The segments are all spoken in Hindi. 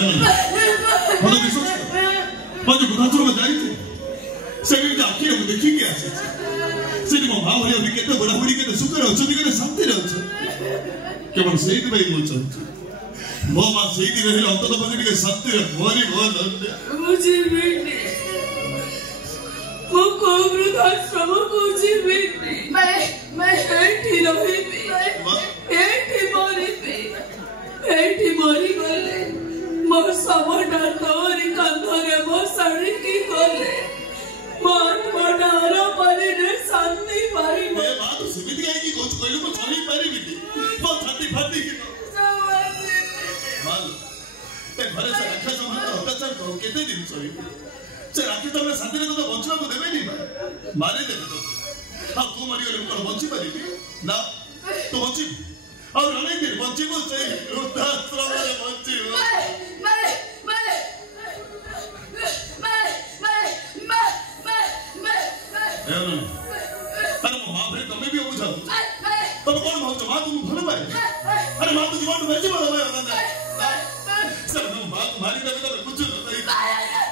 ଭଲ ବିଶ୍ୱାସ ମୁଁ ଯୋଉ ବୃଦ୍ଧାଶ୍ରମ ଯାଇଥିଲି ସେଠି ଆଖିରେ ମୁଁ ଦେଖିକି ଆସିଛି ସେଠି ମୋ ମା ଭଳିଆ ବି କେତେ ବୁଢ଼ା ବୁଢ଼ୀ କେତେ ସୁଖରେ ଅଛନ୍ତି କେତେ ଶାନ୍ତିରେ ଅଛନ୍ତି କେବଳ ସେଇଥିପାଇଁ ମୁଁ ଚାହୁଁଛି ମୋ ମା ସେଇଠି ରହିଲେ ଅନ୍ତତଃ ପକ୍ଷେ ଟିକେ ଶାନ୍ତିରେ ମରିବ ମୁଁ ଯିବିନି ମୁଁ କୋଉ ବୃଦ୍ଧାଶ୍ରମକୁ ଯିବିନି ଏଇଠି ରହିବି ଏଇଠି ମରିବି ଏଇଠି ମରିଗଲେ ମୋ ଶବଟା ତୋରି କାନ୍ଧରେ ବସାଣିକି ଗଲେ ମୋ ଆତ୍ମାଟା ଅରପାରିରେ ଶାନ୍ତି ପାଇବ ସେମିତି କାହିଁକି କହୁଛୁ କହିଲୁ ମୁଁ ସହି ପାରିବିନି ମୋ ଛାତି ଫାଟିକି ଘରେ ସେ ରାକ୍ଷସ ମାନଙ୍କ ଅତ୍ୟାଚାର କେତେ ଦିନ ସହିବୁ ସେ ରାକ୍ଷସ ମାନେ ଶାନ୍ତିରେ ତୋତେ ବଞ୍ଚିବାକୁ ଦେବେନି ମାରିଦେବେ ତ ଆଉ ତୁ ମରିଗଲେ ମୁଁ କଣ ବଞ୍ଚିପାରିବି ନା ତୁ ବଞ୍ଚିବୁ ଆଉ ଅନେକ ଦିନ ବଞ୍ଚିବୁ ସେଇ ବୃଦ୍ଧାଶ୍ରମରେ ବଞ୍ଚିବୁ ଆରେ ମୋ ମା ଭାଇ ତମେ ବି ବୁଝାଉ ତମେ କଣ ଭାବୁଛ ମା ତୁମକୁ ଭଲ ପାଏ ଆରେ ମା ତୁ ଜୀବନ ବେଶୀ ଭଲ ପାଏ ମାରିଦେବେ ତମେ ବୁଝୁନ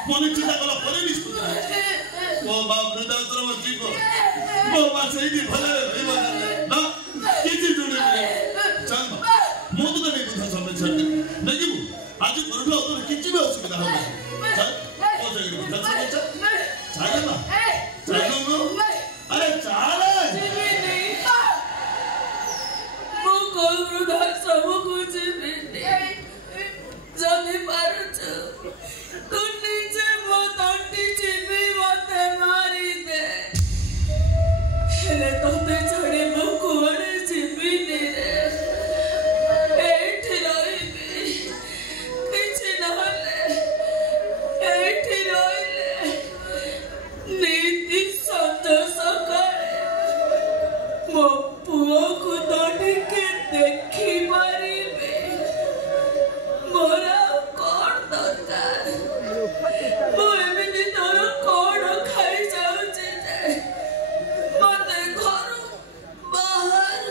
ମନେ ଚିନ୍ତା କଲା ପରେ ନିଷ୍ପତ୍ତି ମୋ ମା ବୃଦ୍ଧାଶ୍ରମ ଯିବ ମୋ ମା ସେଇଠି ଭଲରେ ରହିବ ନା କିଛି ଜଣେ ଚାଲ ମୁଁ ତ ତମେ ବୃଦ୍ଧାଶ୍ରମ ଛାଡ଼ିଦେବି ଦେଖିବୁ ଆଜି ପରଠୁ ଆଉ ତୋର କିଛି ବି ଅସୁବିଧା ହବ ଆରେ ଚାଲେ ମୁଁ କୋଉ ବୃଦ୍ଧାଶ୍ରମକୁ ଯିବିନି ଯଦି ପାରୁଛୁ ତୁ ନିଜେ ମୋ ତଣ୍ଟି ଚିପି ମତେ ମାରିଦେ ହେଲେ ତତେ ଛାଡ଼ି ମୁଁ କୁଆଡ଼େ ଯିବିନି ରେ ଏଇଠି ରହିବି କିଛି ନହେଲେ ଏଇଠି ରହିଲେ ନିତି ସଞ୍ଜ ସକାଳେ ମୋ ପୁଅକୁ ତ ଟିକେ ଦେଖିପାରିବି ମୋର କଣ ଦରକାର ମୁଁ ଏମିତି ତୋର କଣ ଖାଇଯାଉଛି ଯେ ମତେ ଘରୁ ବାହାର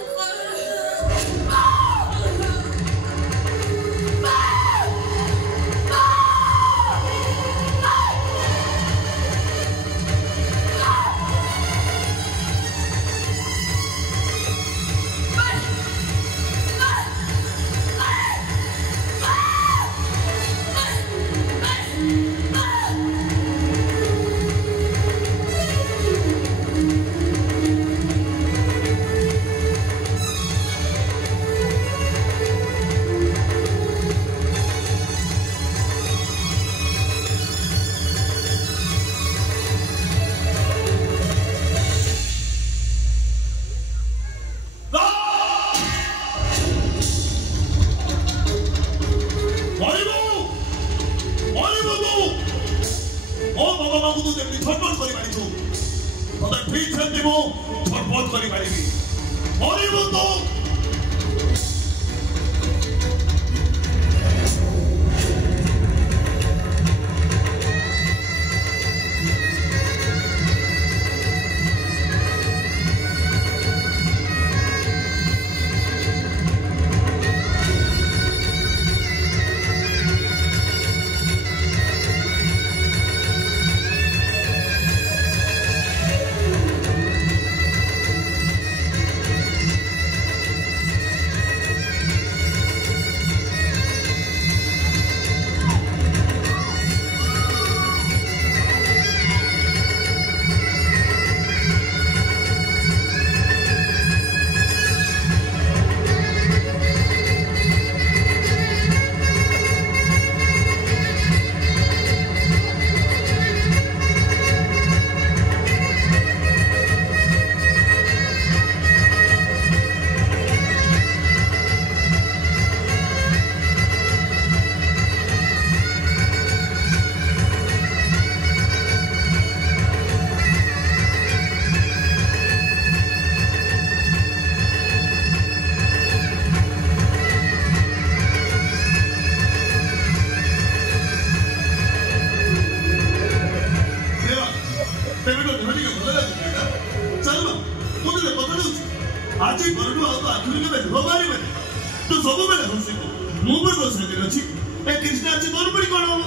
कौन बड़ी कौन हो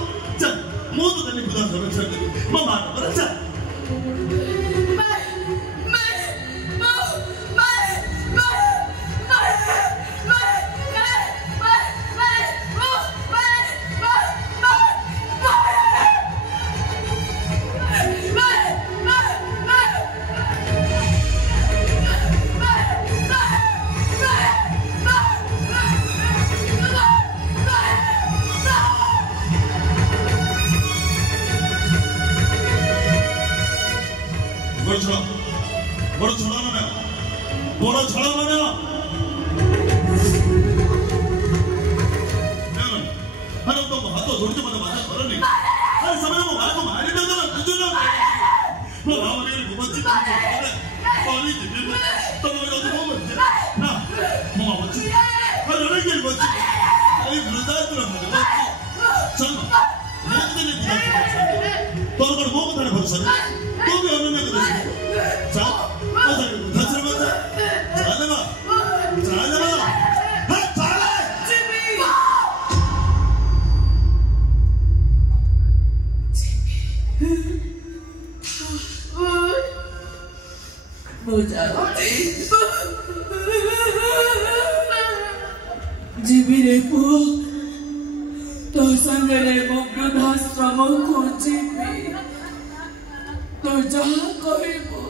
चल मुंह तो करने खुदा खबर चल मामा बड़ा चल बड़ा छोड़ा मना बड़ा छोड़ा मना अरे तो हाथों जोड़ के मतलब बात करो नहीं अरे समय में बात को मारी दे ना तुझे ना वो हमारे लिए बच्ची का पानी दे तो मेरा तो वो बच्चे ना मामा बच्ची अरे अरे के बच्ची अरे वृद्धा तो ना बच्ची चल मैं तेरे दिया तो अगर वो बता रहा भरोसा तो भी हमने में कर चल धसर मत चल ना हां चल जिमी बोझा जिमी रे पो तो संगरे मोक्षाश्रम को जिमी तो जहाँ कहबो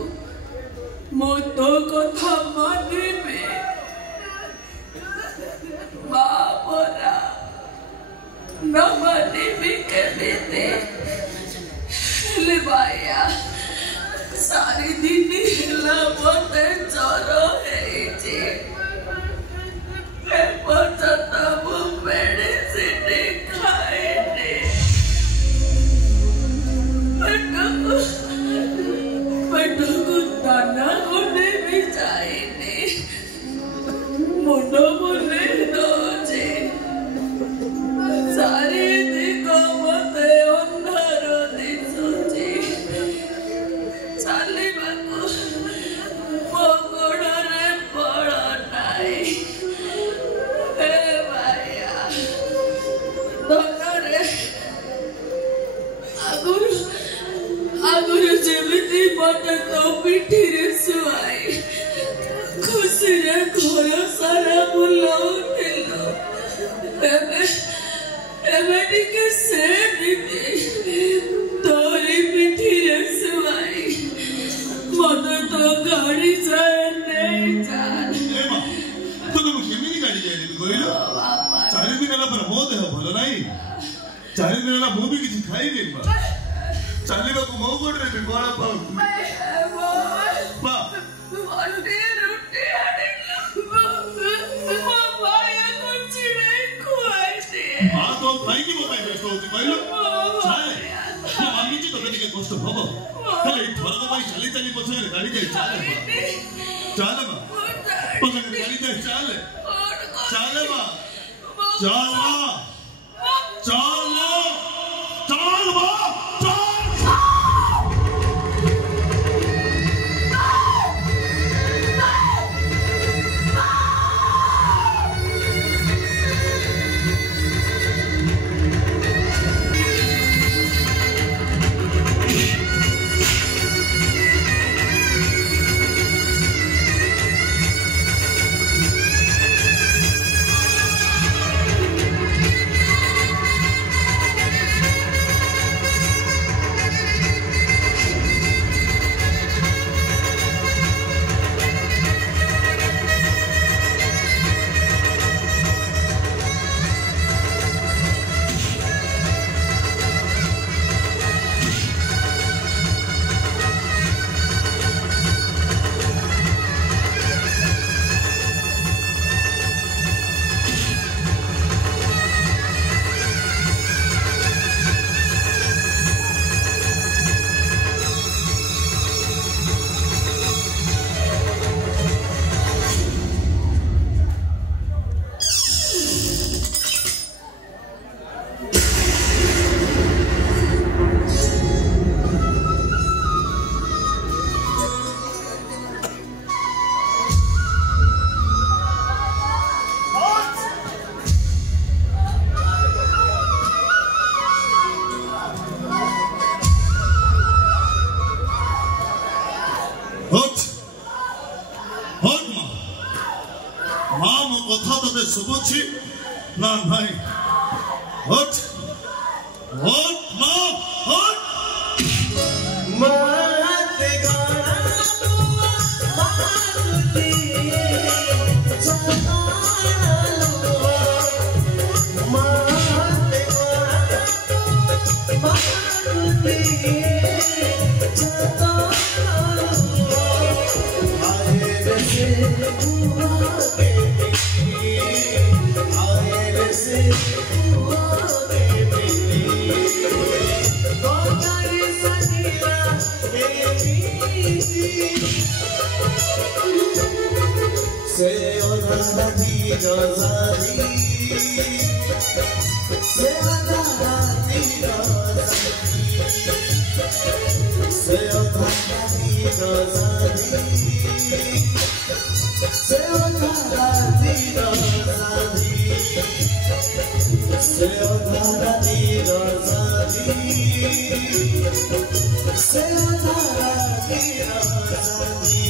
मो तो कथा मानिबे बाबरा न मानिबे केमिते ले बाया सारी दिन हिला मते जरो हेजे पता वो मेडिसिन खाएने पटको दाना कोने भी जाएने मुंडो बोले दोजे सारी दिको मते अंधारो दिसोजे चाली बाको मोगोड़ा रे पड़ा नाई हे भाया दोनों रे आगुरु जेमिति मते तो पिठी रे सुआई खुशी रे घर सारा बुलाउथिलो एबे टिके से नीति तोरी पिठी रे सुआई मते तो गाड़ी जाए नहीं जान ए मां तो तुम केमिनी गाड़ी जाए नी गोइलो चारि दिन ला पर मोद है भलो नाही चारि दिन ला मु भी किछि खाई नहीं बा चाली बाको मौ गोड़ रे गोळा पाउ बा रोटी रोटी आने भाया कुछ नहीं खुआई हां तो भाई की बताई व्यस्त होती कहलो चाले मम्मी जी तो के कष्ट हबो खाली थोड़ा तो भाई चाली चाली पछे गाड़ी जाए चाले चाले बा पछे गाड़ी जाए चाले चाले बा चल बा ଅଛି ନା ନାହିଁ ହଟ୍ ହଟ୍ ମା ହଟ୍ माते गाना तू मारुति जगाना लो माते गाना तू मारुति जगाना लो आए वैसे हुआ के आए वैसे हुआ के Se odara tirozadi se odara tirozadi se odara tirozadi se odara tirozadi se odara tirozadi se odara tirozadi